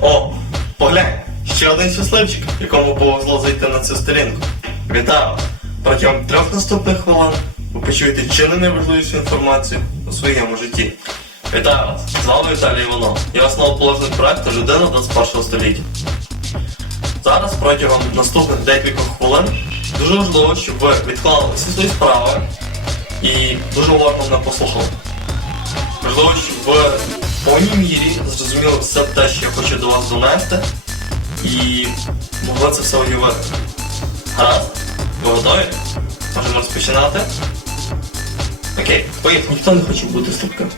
О, поглянь, ще один щасливчик, якому повезло зайти на цю сторінку. Вітаю! Протягом трьох наступних хвилин ви почуєте чи не найважливішу інформацію у своєму житті. Вітаю вас! З вами Віталій Іванов. Я основоположник проекту Людина 21 століття. Зараз протягом наступних декількох хвилин дуже важливо, щоб ви відклали всі свої справи і дуже уважно мене послухали. Можливо, щоб ви повній мірі зрозуміли все те, що я хочу до вас донести, і могли це все уявити. Гаразд? Ви готові? Можемо розпочинати? Окей, поїхали. Ніхто не хоче бути слабким.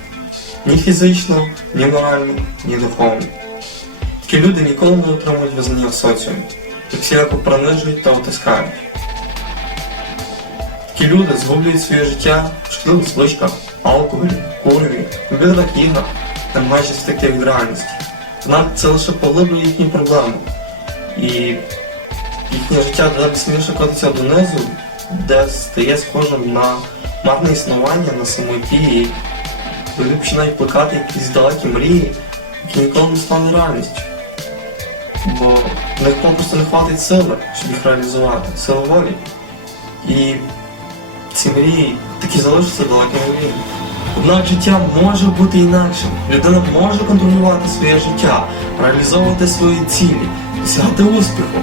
Ні фізично, ні морально, ні духовно. Такі люди ніколи не отримують визнання в соціумі. Їх всіляко принижують та утискають. Такі люди згублюють своє життя в шкідливих звичках, алкоголі, куреві, комп'ютерних іграх та майже втекти від реальності. Однак це лише поглиблює їхні проблеми. І їхнє життя дедалі сильніше котиться донизу, де стає схожим на марне існування на самоті, і люди починають плекати якісь далекі мрії, які ніколи не стануть реальністю. Бо в них попросту не хватить сили, щоб їх реалізувати, сили волі. І ці мрії такі залишаться далекими мріями. Однак життя може бути інакшим. Людина може контролювати своє життя, реалізовувати свої цілі, досягати успіху.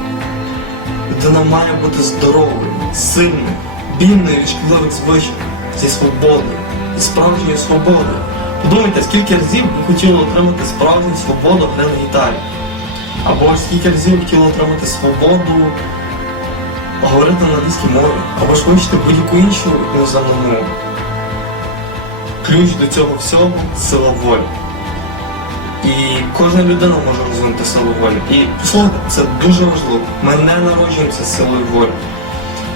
Людина має бути здоровою, сильною, вільною від шкідливих звичок, зі свободою, зі справжньою свободою. Подумайте, скільки разів ви хотіли отримати справжню свободу гри на гітарі. Або ж скільки разів хотіли отримати свободу говорити на англійській мові, або ж вивчити будь-яку іншу іноземну мову. Ключ до цього всього сила волі. І кожна людина може розвинути силу волі. І послухайте, це дуже важливо. Ми не народжуємося силою волі.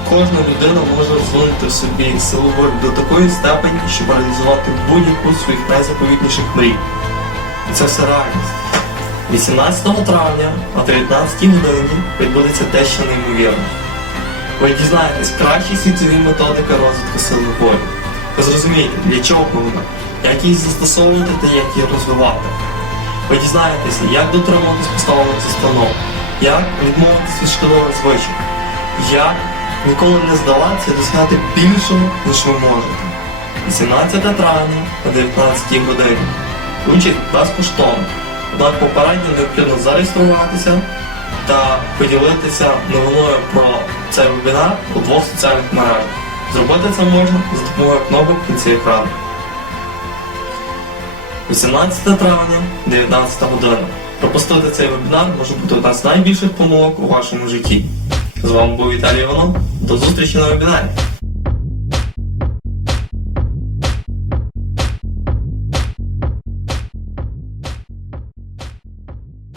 Кожна людина може розвинути в собі силу волі до такої степені, щоб реалізувати будь-яку з своїх найзаповітніших мрій. І це все реальність. 18 травня о 19 годині відбудеться дещо неймовірне. Ви дізнаєтесь кращі світові методики розвитку сили волі. Ви для чого вона, як її застосовувати та як її розвивати. Ви дізнаєтеся, як дотримуватись поставлених застанов, як відмовитись від шкідливих звичок, як ніколи не здаватися досягати більшого, ніж ви можете. 18 травня о 19 годині. Учить безкоштовно. Однак попередньо необхідно зареєструватися та поділитися новиною про цей вебінар у двох соціальних мережах. Зробити це можна за допомогою кнопок в кінці екрану. 18 травня, 19 година. Пропустити цей вебінар може бути одна з найбільших помилок у вашому житті. З вами був Віталій Іванов. До зустрічі на вебінарі!